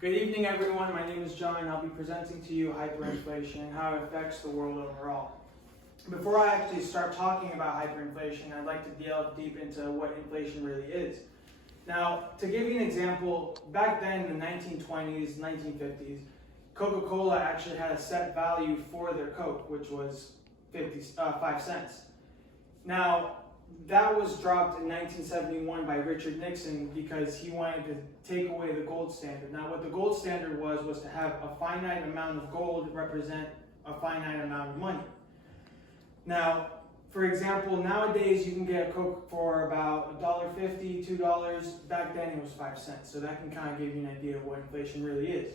Good evening, everyone. My name is John, and I'll be presenting to you hyperinflation and how it affects the world overall. Before I actually start talking about hyperinflation, I'd like to delve deep into what inflation really is. Now, to give you an example, back then in the 1920s, 1950s, Coca-Cola actually had a set value for their Coke, which was 5 cents. Now, that was dropped in 1971 by Richard Nixon because he wanted to take away the gold standard. Now, what the gold standard was to have a finite amount of gold represent a finite amount of money. Now, for example, nowadays you can get a Coke for about $1.50, $2. Back then it was 5 cents. So that can kind of give you an idea of what inflation really is.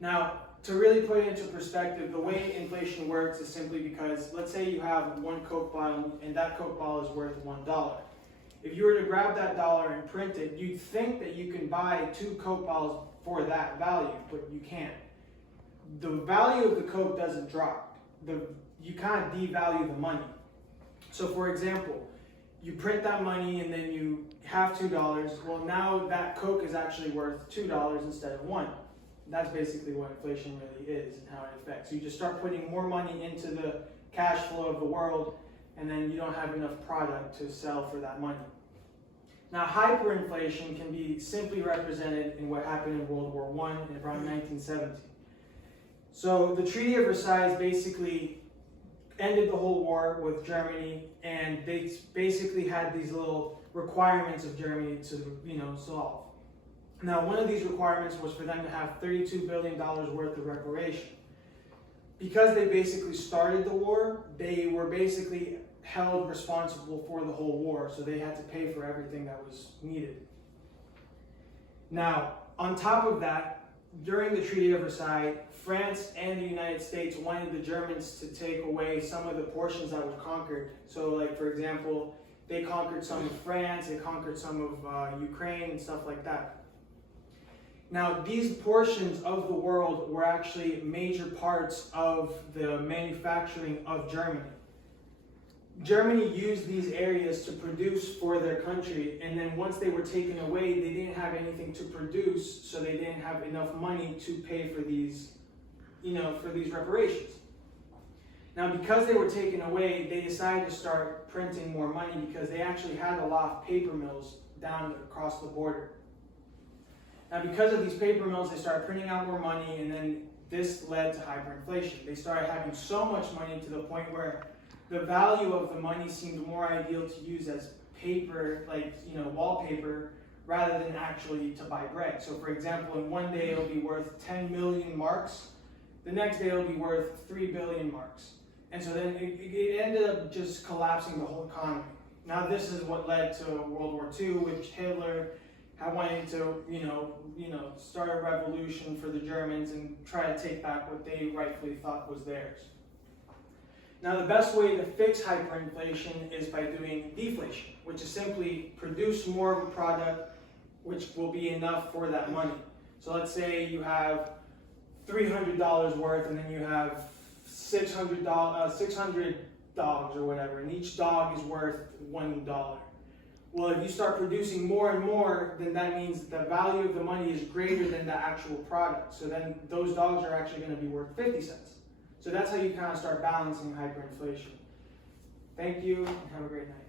Now, to really put it into perspective, the way inflation works is simply because, let's say you have one Coke bottle and that Coke bottle is worth $1. If you were to grab that dollar and print it, you'd think that you can buy 2 Coke bottles for that value, but you can't. The value of the Coke doesn't drop. You kind of devalue the money. So for example, you print that money and then you have $2. Well, now that Coke is actually worth $2 instead of $1. That's basically what inflation really is and how it affects. You just start putting more money into the cash flow of the world, and then you don't have enough product to sell for that money. Now, hyperinflation can be simply represented in what happened in World War I around 1970. So the Treaty of Versailles basically ended the whole war with Germany, and they basically had these little requirements of Germany to solve. Now, one of these requirements was for them to have $32 billion worth of reparation. Because they basically started the war, they were basically held responsible for the whole war, so they had to pay for everything that was needed. Now, on top of that, during the Treaty of Versailles, France and the United States wanted the Germans to take away some of the portions that were conquered. So, like, for example, they conquered some of France, they conquered some of Ukraine and stuff like that. Now, these portions of the world were actually major parts of the manufacturing of Germany. Germany used these areas to produce for their country, and then once they were taken away, they didn't have anything to produce, so they didn't have enough money to pay for these, for these reparations. Now, because they were taken away, they decided to start printing more money because they actually had a lot of paper mills down across the border. Now, because of these paper mills, they started printing out more money, and then this led to hyperinflation. They started having so much money to the point where the value of the money seemed more ideal to use as paper, wallpaper, rather than actually to buy bread. So, for example, in one day it'll be worth 10 million marks. The next day it'll be worth 3 billion marks. And so then it ended up just collapsing the whole economy. Now, this is what led to World War II, which Hitler wanted to, start a revolution for the Germans and try to take back what they rightfully thought was theirs. Now, the best way to fix hyperinflation is by doing deflation, which is simply produce more of a product which will be enough for that money. So let's say you have $300 worth, and then you have 600 dogs or whatever, and each dog is worth $1. Well, if you start producing more and more, then that means that the value of the money is greater than the actual product. So then those dogs are actually going to be worth 50 cents. So that's how you kind of start balancing hyperinflation. Thank you, and have a great night.